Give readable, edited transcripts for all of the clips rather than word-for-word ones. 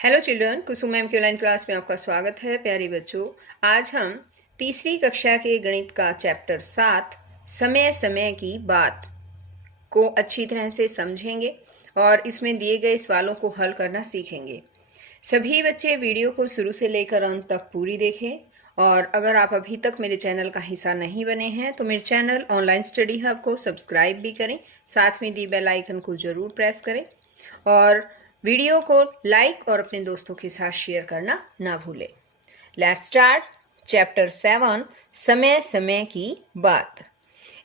Hello children, कुसुम ma'am की online class में आपका स्वागत है। प्यारे बच्चों, आज हम तीसरी कक्षा के गणित का चैप्टर 7 समय समय की बात को अच्छी तरह से समझेंगे और इसमें दिए गए सवालों को हल करना सीखेंगे। सभी बच्चे वीडियो को शुरू से लेकर अंत तक पूरी देखें और अगर आप अभी तक मेरे चैनल का हिस्सा नहीं बने हैं तो मेरे चैनल ऑनलाइन स्टडी हब को सब्सक्राइब भी करें, साथ में दी बेल आइकन को ज़रूर प्रेस करें और वीडियो को लाइक और अपने दोस्तों के साथ शेयर करना ना भूलें। लेट्स स्टार्ट चैप्टर 7 समय समय की बात।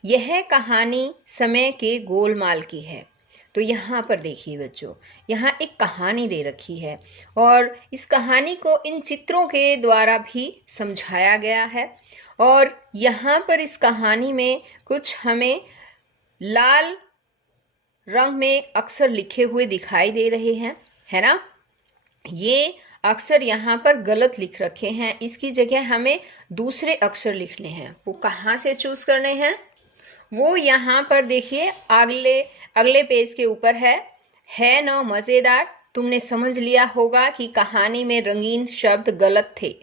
यह कहानी समय के गोलमाल की है। तो यहाँ पर देखिए बच्चों, यहाँ एक कहानी दे रखी है और इस कहानी को इन चित्रों के द्वारा भी समझाया गया है और यहाँ पर इस कहानी में कुछ हमें लाल रंग में अक्षर लिखे हुए दिखाई दे रहे हैं, है ना। ये अक्षर यहाँ पर गलत लिख रखे हैं, इसकी जगह हमें दूसरे अक्षर लिखने हैं। वो कहाँ से चूज करने हैं? वो यहाँ पर देखिए अगले पेज के ऊपर है ना मज़ेदार। तुमने समझ लिया होगा कि कहानी में रंगीन शब्द गलत थे।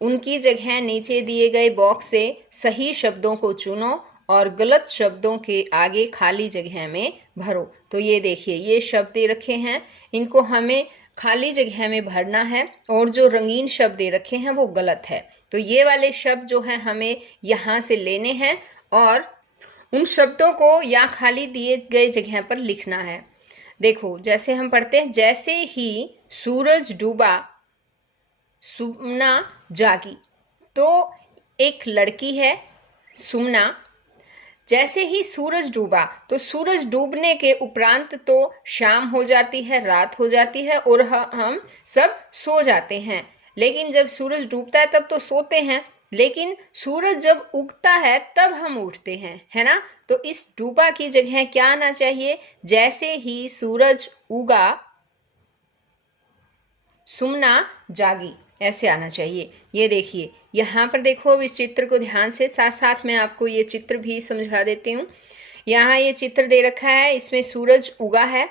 उनकी जगह नीचे दिए गए बॉक्स से सही शब्दों को चुनो और गलत शब्दों के आगे खाली जगह में भरो। तो ये देखिए, ये शब्द दे रखे हैं, इनको हमें खाली जगह में भरना है और जो रंगीन शब्द दे रखे हैं वो गलत है। तो ये वाले शब्द जो हैं हमें यहाँ से लेने हैं और उन शब्दों को या खाली दिए गए जगह पर लिखना है। देखो, जैसे हम पढ़ते हैं, जैसे ही सूरज डूबा सुमना जागी। तो एक लड़की है सुमना। जैसे ही सूरज डूबा, तो सूरज डूबने के उपरांत तो शाम हो जाती है, रात हो जाती है और हम सब सो जाते हैं। लेकिन जब सूरज डूबता है तब तो सोते हैं, लेकिन सूरज जब उगता है तब हम उठते हैं, है ना। तो इस डूबा की जगह क्या आना चाहिए? जैसे ही सूरज उगा सुमना जागी, ऐसे आना चाहिए। ये देखिए, यहाँ पर देखो, अब इस चित्र को ध्यान से, साथ साथ मैं आपको ये चित्र भी समझा देती हूँ। यहाँ ये चित्र दे रखा है, इसमें सूरज उगा है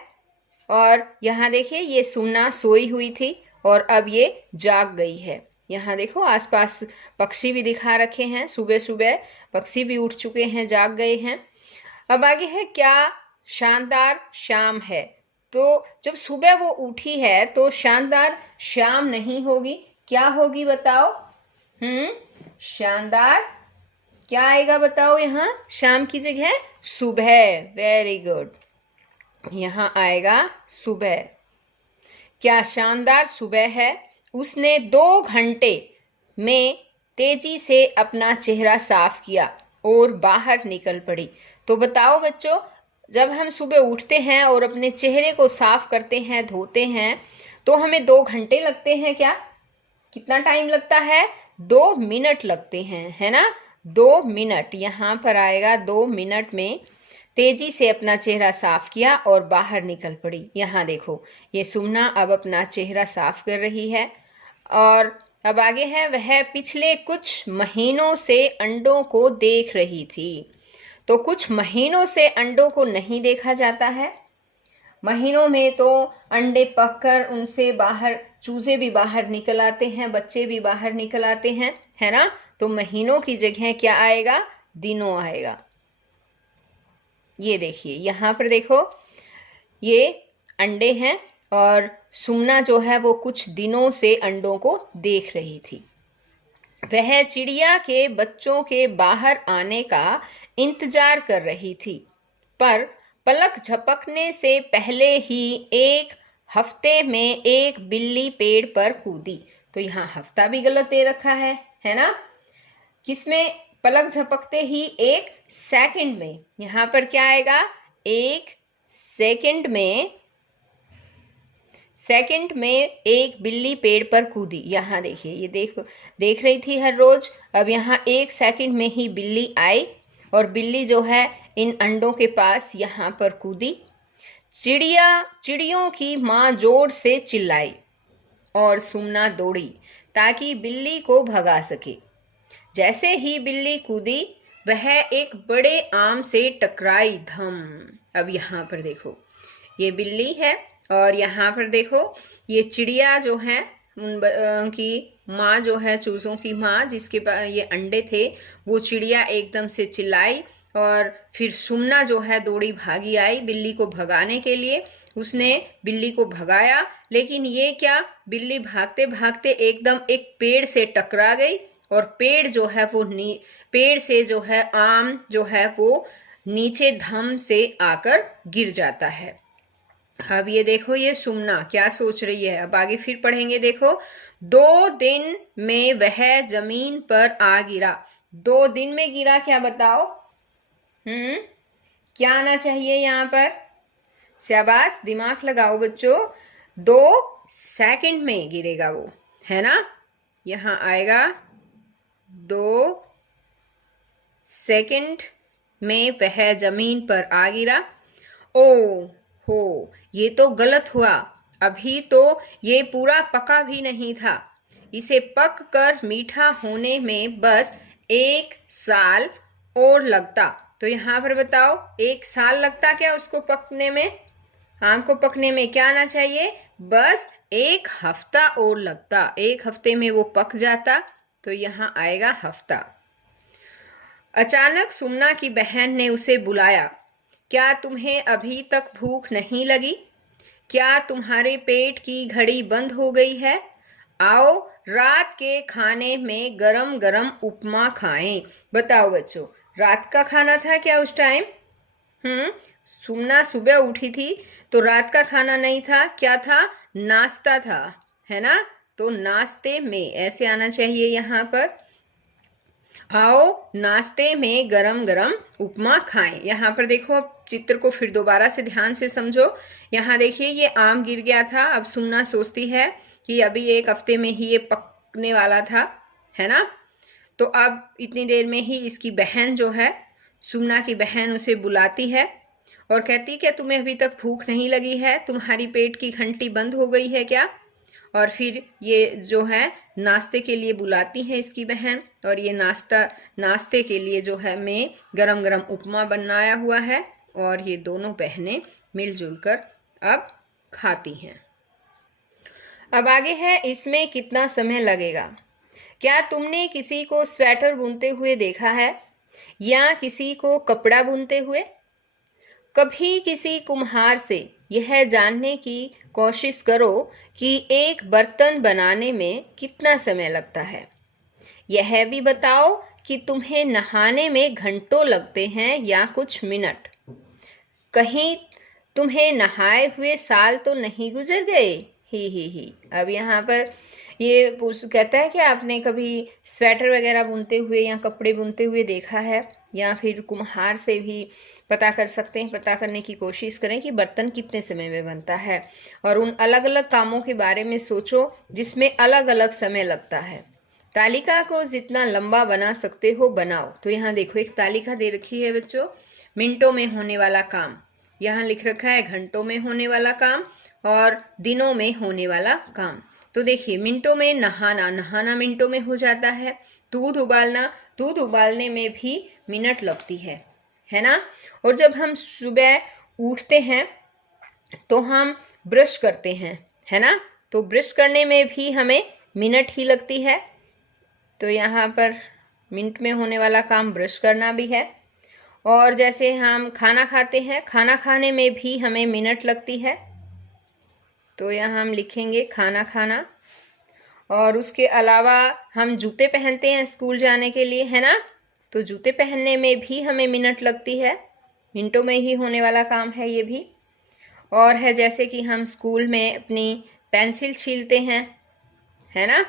और यहाँ देखिए ये सुमना सोई हुई थी और अब ये जाग गई है। यहाँ देखो आसपास पक्षी भी दिखा रखे हैं, सुबह सुबह पक्षी भी उठ चुके हैं, जाग गए हैं। अब आगे है, क्या शानदार शाम है। तो जब सुबह वो उठी है तो शानदार शाम नहीं होगी, क्या होगी बताओ? शानदार क्या आएगा बताओ? यहाँ शाम की जगह सुबह। वेरी गुड, यहाँ आएगा सुबह। क्या शानदार सुबह है। उसने 2 घंटे में तेजी से अपना चेहरा साफ किया और बाहर निकल पड़ी। तो बताओ बच्चों, जब हम सुबह उठते हैं और अपने चेहरे को साफ करते हैं, धोते हैं, तो हमें 2 घंटे लगते हैं क्या? कितना टाइम लगता है? 2 मिनट लगते हैं, है ना। 2 मिनट यहाँ पर आएगा। 2 मिनट में तेजी से अपना चेहरा साफ किया और बाहर निकल पड़ी। यहाँ देखो, ये सुमना अब अपना चेहरा साफ कर रही है और अब आगे है, वह पिछले कुछ महीनों से अंडों को देख रही थी। तो कुछ महीनों से अंडों को नहीं देखा जाता है। महीनों में तो अंडे पककर उनसे बाहर चूजे भी बाहर निकल आते हैं, बच्चे भी बाहर निकल आते हैं, है ना। तो महीनों की जगह क्या आएगा? दिनों आएगा। ये देखिए, यहाँ पर देखो, ये अंडे हैं और सुमना जो है वो कुछ दिनों से अंडों को देख रही थी। वह चिड़िया के बच्चों के बाहर आने का इंतजार कर रही थी, पर पलक झपकने से पहले ही 1 हफ्ते में एक बिल्ली पेड़ पर कूदी। तो यहाँ हफ्ता भी गलत दे रखा है ना। किसमें? पलक झपकते ही 1 सेकंड में। यहाँ पर क्या आएगा? 1 सेकंड में एक बिल्ली पेड़ पर कूदी। यहाँ देखिए, ये देख रही थी हर रोज, अब यहाँ 1 सेकंड में ही बिल्ली आई और बिल्ली जो है इन अंडों के पास यहाँ पर कूदी। चिड़ियों की माँ जोर से चिल्लाई और सुमना दौड़ी ताकि बिल्ली को भगा सके। जैसे ही बिल्ली कूदी, वह एक बड़े आम से टकराई। धम। अब यहाँ पर देखो, ये बिल्ली है और यहाँ पर देखो ये चिड़िया जो है की माँ जो है, चूज़ों की माँ जिसके पास ये अंडे थे, वो चिड़िया एकदम से चिल्लाई और फिर सुमना जो है दौड़ी भागी आई बिल्ली को भगाने के लिए। उसने बिल्ली को भगाया, लेकिन ये क्या, बिल्ली भागते भागते एकदम एक पेड़ से टकरा गई और पेड़ जो है वो पेड़ से जो है आम जो है वो नीचे धम से आकर गिर जाता है। अब ये देखो ये सुमना क्या सोच रही है, अब आगे फिर पढ़ेंगे। देखो 2 दिन में वह जमीन पर आ गिरा। 2 दिन में गिरा, क्या बताओ? क्या आना चाहिए यहाँ पर? शाबाश, दिमाग लगाओ बच्चों। 2 सेकंड में गिरेगा वो, है ना? यहाँ आएगा 2 सेकंड में वह जमीन पर आ गिरा। ओ हो, ये तो गलत हुआ। अभी तो ये पूरा पका भी नहीं था। इसे पक कर मीठा होने में बस 1 साल और लगता। तो यहाँ पर बताओ 1 साल लगता क्या उसको पकने में? आम को पकने में क्या आना चाहिए? बस 1 हफ्ता और लगता। 1 हफ्ते में वो पक जाता। तो यहाँ आएगा हफ्ता। अचानक सुमना की बहन ने उसे बुलाया। क्या तुम्हें अभी तक भूख नहीं लगी? क्या तुम्हारे पेट की घड़ी बंद हो गई है? आओ रात के खाने में गरम गरम उपमा खाएं। बताओ बच्चों, रात का खाना था क्या उस टाइम? सुमना सुबह उठी थी तो रात का खाना नहीं था, क्या था? नाश्ता था, है ना? तो नाश्ते में ऐसे आना चाहिए यहाँ पर। आओ नाश्ते में गरम गरम उपमा खाएं। यहाँ पर देखो, अब चित्र को फिर दोबारा से ध्यान से समझो। यहाँ देखिए ये आम गिर गया था। अब सुमना सोचती है कि अभी 1 हफ्ते में ही ये पकने वाला था, है ना? तो अब इतनी देर में ही इसकी बहन जो है, सुमना की बहन उसे बुलाती है और कहती क्या तुम्हें अभी तक भूख नहीं लगी है? तुम्हारी पेट की घंटी बंद हो गई है क्या? और फिर ये जो है नाश्ते के लिए बुलाती है इसकी बहन, और ये नाश्ते के लिए जो है मैं गरम गरम उपमा बनाया हुआ है और ये दोनों बहनें मिलजुल कर अब खाती हैं। अब आगे है, इसमें कितना समय लगेगा? क्या तुमने किसी को स्वेटर बुनते हुए देखा है या किसी को कपड़ा बुनते हुए? कभी किसी कुम्हार से यह जानने की कोशिश करो कि एक बर्तन बनाने में कितना समय लगता है। यह भी बताओ कि तुम्हें नहाने में घंटों लगते हैं या कुछ मिनट। कहीं तुम्हें नहाए हुए साल तो नहीं गुजर गए? ही। अब यहाँ पर ये कहता है कि आपने कभी स्वेटर वगैरह बुनते हुए या कपड़े बुनते हुए देखा है, या फिर कुम्हार से भी पता कर सकते हैं, पता करने की कोशिश करें कि बर्तन कितने समय में बनता है, और उन अलग अलग कामों के बारे में सोचो जिसमें अलग अलग समय लगता है। तालिका को जितना लंबा बना सकते हो बनाओ। तो यहाँ देखो एक तालिका दे रखी है बच्चों, मिनटों में होने वाला काम। यहाँ लिख रखा है घंटों में होने वाला काम और दिनों में होने वाला काम। तो देखिए मिनटों में नहाना मिनटों में हो जाता है। दूध उबालने में भी मिनट लगती है ना? और जब हम सुबह उठते हैं तो हम ब्रश करते हैं, है ना? तो ब्रश करने में भी हमें मिनट ही लगती है। तो यहाँ पर मिनट में होने वाला काम ब्रश करना भी है। और जैसे हम खाना खाते हैं, खाना खाने में भी हमें मिनट लगती है। तो यहाँ हम लिखेंगे खाना खाना। और उसके अलावा हम जूते पहनते हैं स्कूल जाने के लिए, है ना? तो जूते पहनने में भी हमें मिनट लगती है, मिनटों में ही होने वाला काम है ये भी। और है जैसे कि हम स्कूल में अपनी पेंसिल छीलते हैं, है ना?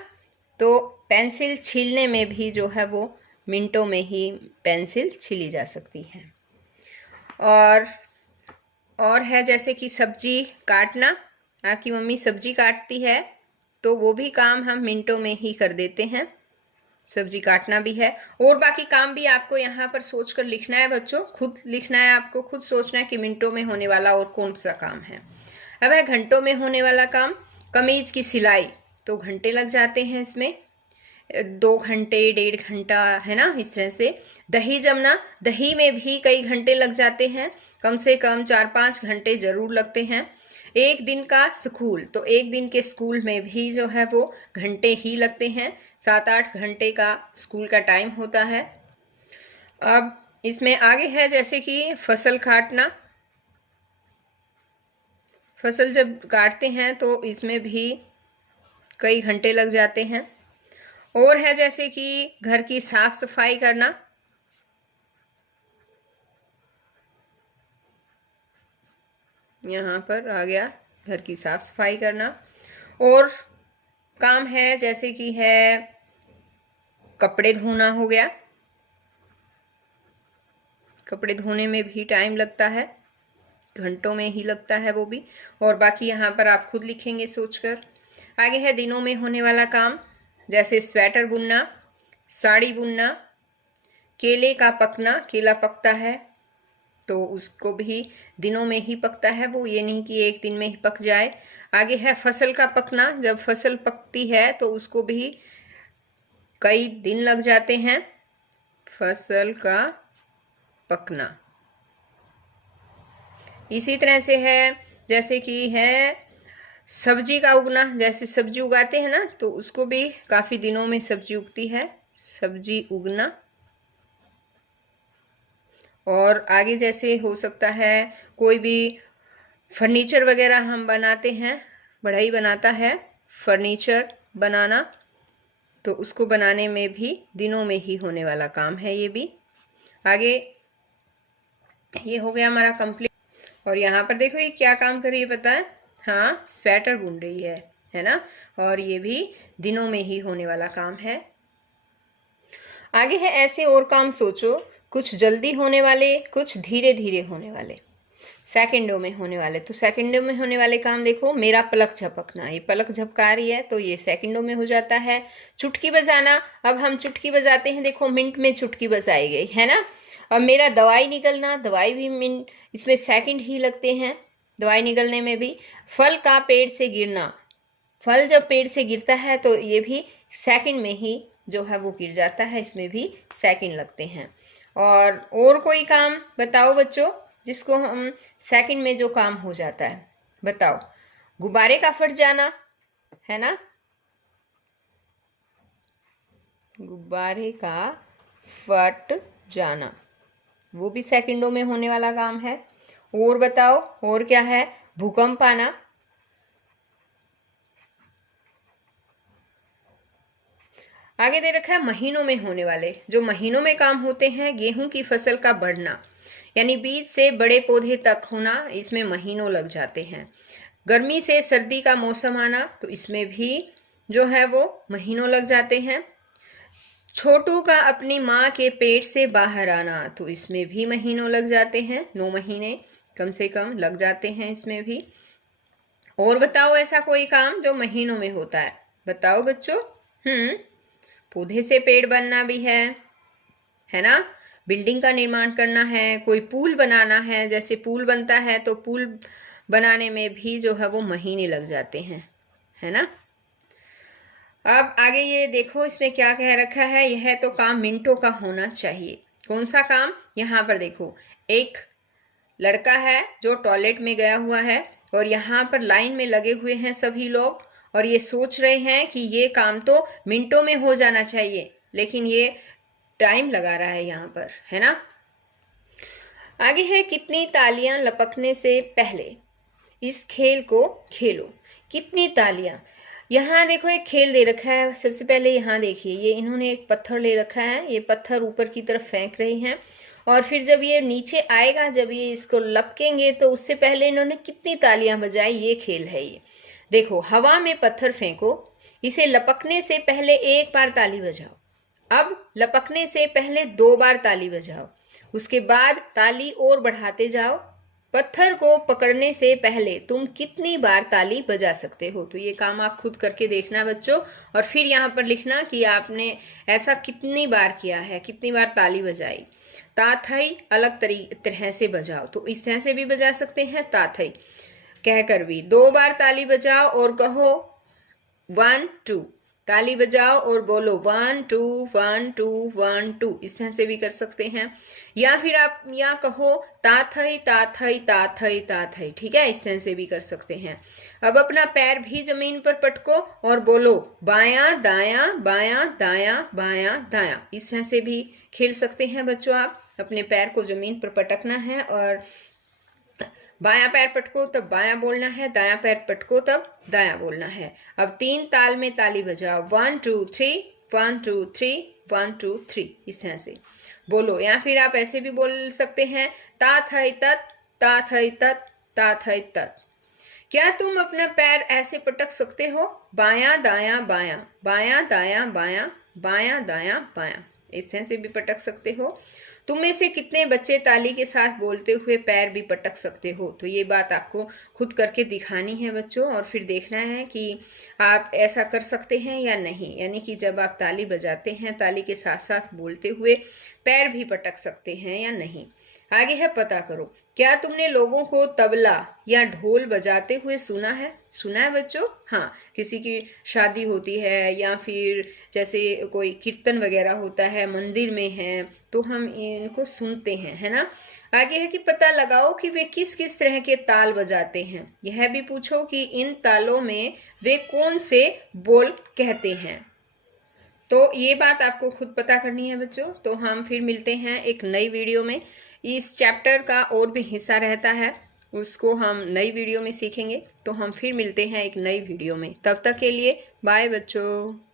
तो पेंसिल छीलने में भी जो है वो मिनटों में ही पेंसिल छीली जा सकती है। और है जैसे कि सब्जी काटना, आपकी मम्मी सब्जी काटती है तो वो भी काम हम मिनटों में ही कर देते हैं, सब्जी काटना भी है। और बाकी काम भी आपको यहाँ पर सोचकर लिखना है बच्चों, खुद लिखना है, आपको खुद सोचना है कि मिनटों में होने वाला और कौन सा काम है। अब है घंटों में होने वाला काम, कमीज की सिलाई, तो घंटे लग जाते हैं इसमें, 2 घंटे 1.5 घंटा, है ना? इस तरह से दही जमना, दही में भी कई घंटे लग जाते हैं, कम से कम 4-5 घंटे जरूर लगते हैं। एक दिन का स्कूल, तो एक दिन के स्कूल में भी जो है वो घंटे ही लगते हैं, 7-8 घंटे का स्कूल का टाइम होता है। अब इसमें आगे है जैसे कि फसल काटना। फसल जब काटते हैं तो इसमें भी कई घंटे लग जाते हैं। और है जैसे कि घर की साफ सफाई करना। यहाँ पर आ गया घर की साफ सफाई करना। और काम है जैसे कि है कपड़े धोना हो गया, कपड़े धोने में भी टाइम लगता है, घंटों में ही लगता है वो भी। और बाकी यहाँ पर आप खुद लिखेंगे सोचकर। आगे है दिनों में होने वाला काम, जैसे स्वेटर बुनना, साड़ी बुनना, केले का पकना, केला पकता है तो उसको भी दिनों में ही पकता है वो, ये नहीं कि एक दिन में ही पक जाए। आगे है फसल का पकना, जब फसल पकती है तो उसको भी कई दिन लग जाते हैं, फसल का पकना। इसी तरह से है जैसे कि है सब्जी का उगना, जैसे सब्जी उगाते हैं ना तो उसको भी काफी दिनों में सब्जी उगती है, सब्जी उगना। और आगे जैसे हो सकता है कोई भी फर्नीचर वगैरह हम बनाते हैं, बढ़ई बनाता है फर्नीचर बनाना, तो उसको बनाने में भी दिनों में ही होने वाला काम है ये भी। आगे ये हो गया हमारा कंप्लीट। और यहाँ पर देखो ये क्या काम कर रही है पता है? हाँ, स्वेटर बुन रही है ना। और ये भी दिनों में ही होने वाला काम है। आगे है ऐसे और काम सोचो, कुछ जल्दी होने वाले, कुछ धीरे धीरे होने वाले, सेकंडों में होने वाले। तो सेकंडों में होने वाले काम देखो, मेरा पलक झपकना, ये पलक झपका रही है तो ये सेकंडों में हो जाता है। चुटकी बजाना, अब हम चुटकी बजाते हैं, देखो मिनट में चुटकी बजाई गई है ना। अब मेरा दवाई निकलना, दवाई भी मिनट, इसमें सेकंड ही लगते हैं दवाई निकलने में भी। फल का पेड़ से गिरना, फल जब पेड़ से गिरता है तो ये भी सेकंड में ही जो है वो गिर जाता है, इसमें भी सेकंड लगते हैं। और कोई काम बताओ बच्चों जिसको हम सेकंड में जो काम हो जाता है, बताओ। गुब्बारे का फट जाना है ना, गुब्बारे का फट जाना वो भी सेकंडों में होने वाला काम है। और बताओ और क्या है? भूकंप आना, आगे दे रखा है महीनों में होने वाले, जो महीनों में काम होते हैं। गेहूं की फसल का बढ़ना, यानी बीज से बड़े पौधे तक होना, इसमें महीनों लग जाते हैं। गर्मी से सर्दी का मौसम आना, तो इसमें भी जो है वो महीनों लग जाते हैं। छोटू का अपनी माँ के पेट से बाहर आना, तो इसमें भी महीनों लग जाते हैं, 9 महीने कम से कम लग जाते हैं इसमें भी। और बताओ ऐसा कोई काम जो महीनों में होता है, बताओ बच्चों। पौधे से पेड़ बनना भी है ना। बिल्डिंग का निर्माण करना है, कोई पुल बनाना है, जैसे पुल बनता है तो पुल बनाने में भी जो है वो महीने लग जाते हैं, है ना। अब आगे ये देखो इसने क्या कह रखा है, यह तो काम मिनटों का होना चाहिए। कौन सा काम? यहाँ पर देखो, एक लड़का है जो टॉयलेट में गया हुआ है और यहाँ पर लाइन में लगे हुए हैं सभी लोग, और ये सोच रहे हैं कि ये काम तो मिनटों में हो जाना चाहिए, लेकिन ये टाइम लगा रहा है यहाँ पर, है ना। आगे है कितनी तालियां लपकने से पहले इस खेल को खेलो। कितनी तालियां, यहाँ देखो एक खेल दे रखा है। सबसे पहले यहाँ देखिए, ये इन्होंने एक पत्थर ले रखा है, ये पत्थर ऊपर की तरफ फेंक रही हैं, और फिर जब ये नीचे आएगा, जब ये इसको लपकेंगे तो उससे पहले इन्होंने कितनी तालियां बजाई, ये खेल है ये। देखो, हवा में पत्थर फेंको, इसे लपकने से पहले एक बार ताली बजाओ, अब लपकने से पहले 2 बार ताली बजाओ, उसके बाद ताली और बढ़ाते जाओ। पत्थर को पकड़ने से पहले तुम कितनी बार ताली बजा सकते हो? तो ये काम आप खुद करके देखना बच्चों, और फिर यहाँ पर लिखना कि आपने ऐसा कितनी बार किया है, कितनी बार ताली बजाई। ताथई अलग तरह से बजाओ, तो इस तरह से भी बजा सकते हैं, ताथई कहकर भी 2 बार ताली बजाओ और कहो 1 2, ताली बजाओ और बोलो 1 2 1 2 1 2, इस तरह से भी कर सकते हैं। या फिर आप यहाँ कहो ता थई ता थई ता थई ता थई, ठीक है, इस तरह से भी कर सकते हैं। अब अपना पैर भी जमीन पर पटको और बोलो बायां दायां बायां दायां बायां दायां, इस तरह से भी खेल सकते हैं बच्चों। आप अपने पैर को जमीन पर पटकना है और बायां पैर पटको तब बायां बोलना है, दायां पैर पटको तब दायां बोलना है। अब 3 ताल में ताली बजाओ 1 2 3 1 2 3 1 2 3, इस तरह से बोलो। या फिर आप ऐसे भी बोल सकते हैं ता थई तत ता थई तत ता थई तत। क्या तुम अपना पैर ऐसे पटक सकते हो बायां दायां बायां बायां दायां बायां बायां दायां बायां, इस तरह से भी पटक सकते हो। तुम में से कितने बच्चे ताली के साथ बोलते हुए पैर भी पटक सकते हो? तो ये बात आपको खुद करके दिखानी है बच्चों, और फिर देखना है कि आप ऐसा कर सकते हैं या नहीं। यानी कि जब आप ताली बजाते हैं ताली के साथ साथ बोलते हुए पैर भी पटक सकते हैं या नहीं। आगे है पता करो। क्या तुमने लोगों को तबला या ढोल बजाते हुए सुना है? सुना है बच्चों? हाँ, किसी की शादी होती है या फिर जैसे कोई कीर्तन वगैरह होता है, मंदिर में है, तो हम इनको सुनते हैं, है ना। आगे है कि पता लगाओ कि वे किस किस तरह के ताल बजाते हैं। यह भी पूछो कि इन तालों में वे कौन से बोल कहते हैं। तो ये बात आपको खुद पता करनी है बच्चों। तो हम फिर मिलते हैं एक नई वीडियो में। इस चैप्टर का और भी हिस्सा रहता है, उसको हम नई वीडियो में सीखेंगे। तो हम फिर मिलते हैं एक नई वीडियो में। तब तक के लिए बाय बच्चों।